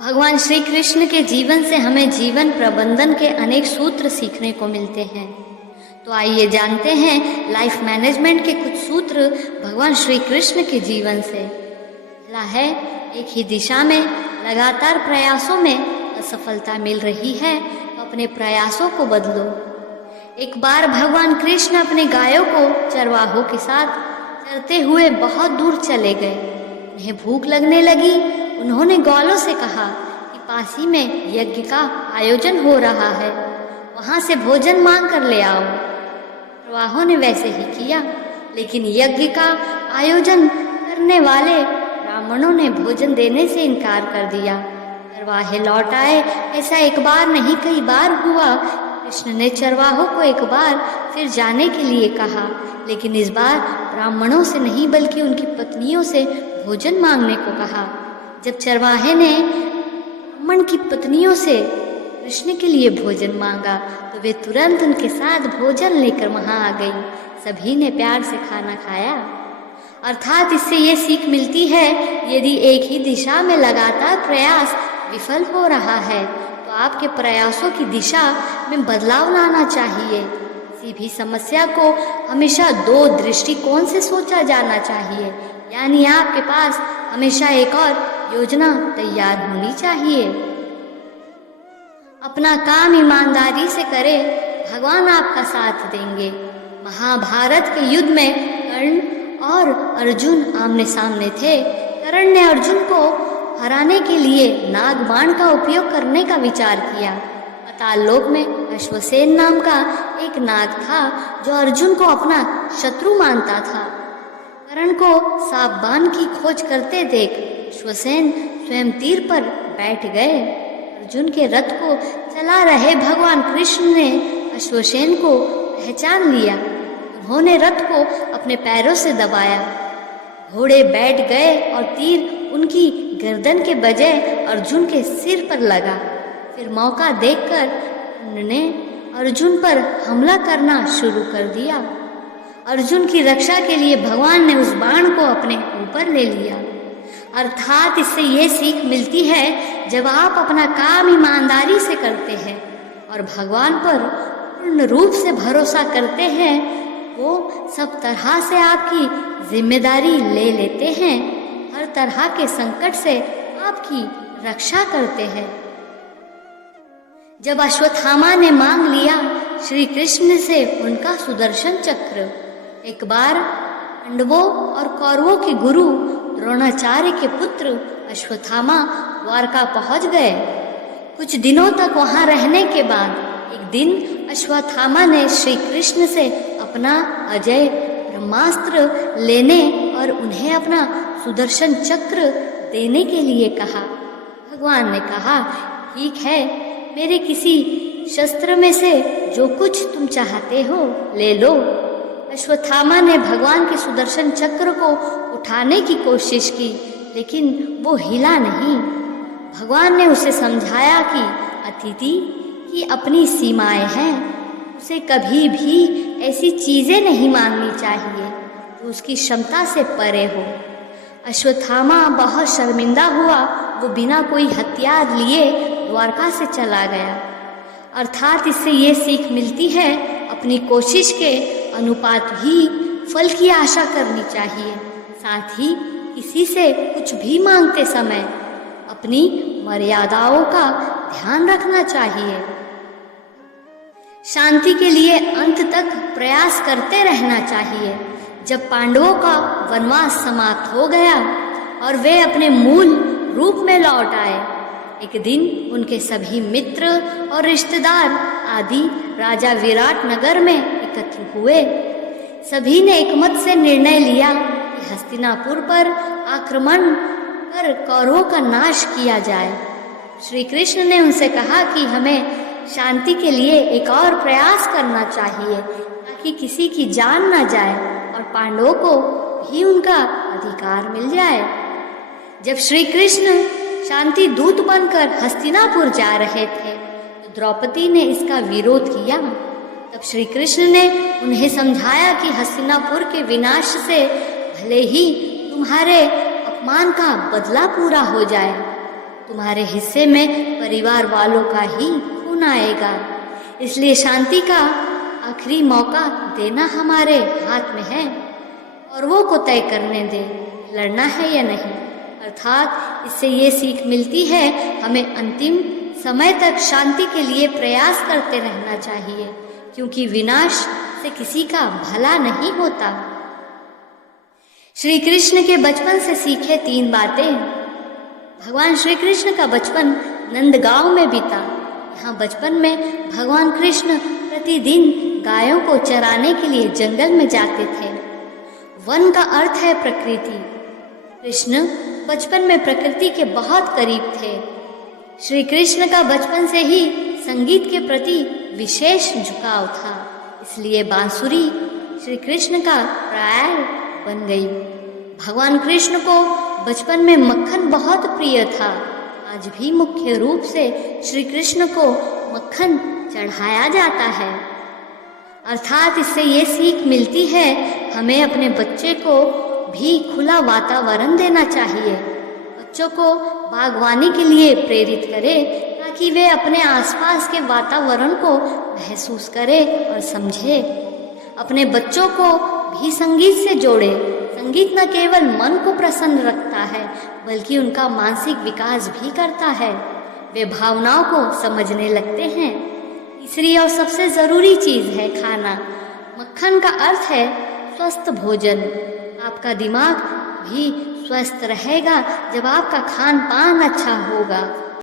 भगवान श्री कृष्ण के जीवन से हमें जीवन प्रबंधन के अनेक सूत्र सीखने को मिलते हैं। तो आइए जानते हैं लाइफ मैनेजमेंट के कुछ सूत्र भगवान श्री कृष्ण के जीवन से। पहला है, एक ही दिशा में लगातार प्रयासों में असफलता मिल रही है तो अपने प्रयासों को बदलो। एक बार भगवान कृष्ण अपने गायों को चरवाहों के साथ चरते हुए बहुत दूर चले गए। उन्हें भूख लगने लगी। उन्होंने ग्वालों से कहा कि पास ही में यज्ञ का आयोजन हो रहा है, वहां से भोजन मांग कर ले आओ। चरवाहों ने वैसे ही किया, लेकिन यज्ञ का आयोजन करने वाले ब्राह्मणों ने भोजन देने से इनकार कर दिया। चरवाहे लौट आए। ऐसा एक बार नहीं कई बार हुआ। कृष्ण ने चरवाहों को एक बार फिर जाने के लिए कहा, लेकिन इस बार ब्राह्मणों से नहीं बल्कि उनकी पत्नियों से भोजन मांगने को कहा। जब चरवाहे ने ब्राह्मण की पत्नियों से कृष्ण के लिए भोजन मांगा तो वे तुरंत उनके साथ भोजन लेकर वहां आ गई। सभी ने प्यार से खाना खाया। अर्थात इससे ये सीख मिलती है, यदि एक ही दिशा में लगातार प्रयास विफल हो रहा है तो आपके प्रयासों की दिशा में बदलाव लाना चाहिए। किसी भी समस्या को हमेशा दो दृष्टिकोण से सोचा जाना चाहिए, यानी आपके पास हमेशा एक और योजना तैयार होनी चाहिए। अपना काम ईमानदारी से करें, भगवान आपका साथ देंगे। महाभारत के युद्ध में कर्ण और अर्जुन आमने सामने थे। कर्ण ने अर्जुन को हराने के लिए नागबाण का उपयोग करने का विचार किया। पाताल लोक में अश्वसेन नाम का एक नाग था जो अर्जुन को अपना शत्रु मानता था। कर्ण को सांप बाण की खोज करते देख अश्वसेन स्वयं तीर पर बैठ गए। अर्जुन के रथ को चला रहे भगवान कृष्ण ने अश्वसेन को पहचान लिया। उन्होंने रथ को अपने पैरों से दबाया। घोड़े बैठ गए और तीर उनकी गर्दन के बजाय अर्जुन के सिर पर लगा। फिर मौका देखकर उन्होंने अर्जुन पर हमला करना शुरू कर दिया। अर्जुन की रक्षा के लिए भगवान ने उस बाण को अपने ऊपर ले लिया। अर्थात इससे ये सीख मिलती है, जब आप अपना काम ईमानदारी से करते हैं और भगवान पर पूर्ण रूप से भरोसा करते हैं, वो सब तरह से आपकी जिम्मेदारी ले लेते हैं, हर तरह के संकट से आपकी रक्षा करते हैं। जब अश्वत्थामा ने मांग लिया श्री कृष्ण से उनका सुदर्शन चक्र, एक बार पांडवों और कौरवों के गुरु द्रोणाचार्य के पुत्र अश्वत्थामा द्वारका पहुंच गए। कुछ दिनों तक वहां रहने के बाद एक दिन अश्वत्थामा ने श्री कृष्ण से अपना अजय ब्रह्मास्त्र लेने और उन्हें अपना सुदर्शन चक्र देने के लिए कहा। भगवान ने कहा, ठीक है, मेरे किसी शस्त्र में से जो कुछ तुम चाहते हो ले लो। अश्वत्थामा ने भगवान के सुदर्शन चक्र को उठाने की कोशिश की, लेकिन वो हिला नहीं। भगवान ने उसे समझाया कि अतिथि की अपनी सीमाएं हैं, उसे कभी भी ऐसी चीजें नहीं मांगनी चाहिए तो उसकी क्षमता से परे हो। अश्वत्थामा बहुत शर्मिंदा हुआ। वो बिना कोई हथियार लिए द्वारका से चला गया। अर्थात इससे ये सीख मिलती है, अपनी कोशिश के अनुपात ही फल की आशा करनी चाहिए। साथ ही किसी से कुछ भी मांगते समय अपनी मर्यादाओं का ध्यान रखना चाहिए। शांति के लिए अंत तक प्रयास करते रहना चाहिए। जब पांडवों का वनवास समाप्त हो गया और वे अपने मूल रूप में लौट आए, एक दिन उनके सभी मित्र और रिश्तेदार आदि राजा विराट नगर में एकत्र हुए। सभी ने एकमत से निर्णय लिया कि हस्तिनापुर पर आक्रमण कर कौरवों का नाश किया जाए। श्री कृष्ण ने उनसे कहा कि हमें शांति के लिए एक और प्रयास करना चाहिए ताकि किसी की जान न जाए और पांडवों को भी उनका अधिकार मिल जाए। जब श्री कृष्ण शांति दूत बनकर हस्तिनापुर जा रहे थे तो द्रौपदी ने इसका विरोध किया। तब श्री कृष्ण ने उन्हें समझाया कि हस्तिनापुर के विनाश से भले ही तुम्हारे अपमान का बदला पूरा हो जाए, तुम्हारे हिस्से में परिवार वालों का ही खून आएगा। इसलिए शांति का आखिरी मौका देना हमारे हाथ में है और वो को तय करने दे लड़ना है या नहीं। अर्थात इससे ये सीख मिलती है हमें अंतिम समय तक शांति के लिए प्रयास करते रहना चाहिए, क्योंकि विनाश से किसी का भला नहीं होता। श्री कृष्ण के बचपन से सीखे 3 बातें। भगवान श्री कृष्ण का बचपन नंदगांव में बीता। यहाँ बचपन में भगवान कृष्ण प्रतिदिन गायों को चराने के लिए जंगल में जाते थे। वन का अर्थ है प्रकृति। कृष्ण बचपन में प्रकृति के बहुत करीब थे। श्री कृष्ण का बचपन से ही संगीत के प्रति विशेष झुकाव था, इसलिए बांसुरी श्री कृष्ण का प्राण बन गई। भगवान कृष्ण को बचपन में मक्खन बहुत प्रिय था। आज भी मुख्य रूप से श्री कृष्ण को मक्खन चढ़ाया जाता है। अर्थात इससे ये सीख मिलती है हमें अपने बच्चे को भी खुला वातावरण देना चाहिए। बच्चों को बागवानी के लिए प्रेरित करें ताकि वे अपने आसपास के वातावरण को महसूस करें और समझें। अपने बच्चों को भी संगीत से जोड़ें। संगीत न केवल मन को प्रसन्न रखता है बल्कि उनका मानसिक विकास भी करता है। वे भावनाओं को समझने लगते हैं। तीसरी और सबसे ज़रूरी चीज़ है खाना। मक्खन का अर्थ है स्वस्थ भोजन। आपका दिमाग भी स्वस्थ रहेगा जब आपका खान पान अच्छा होगा।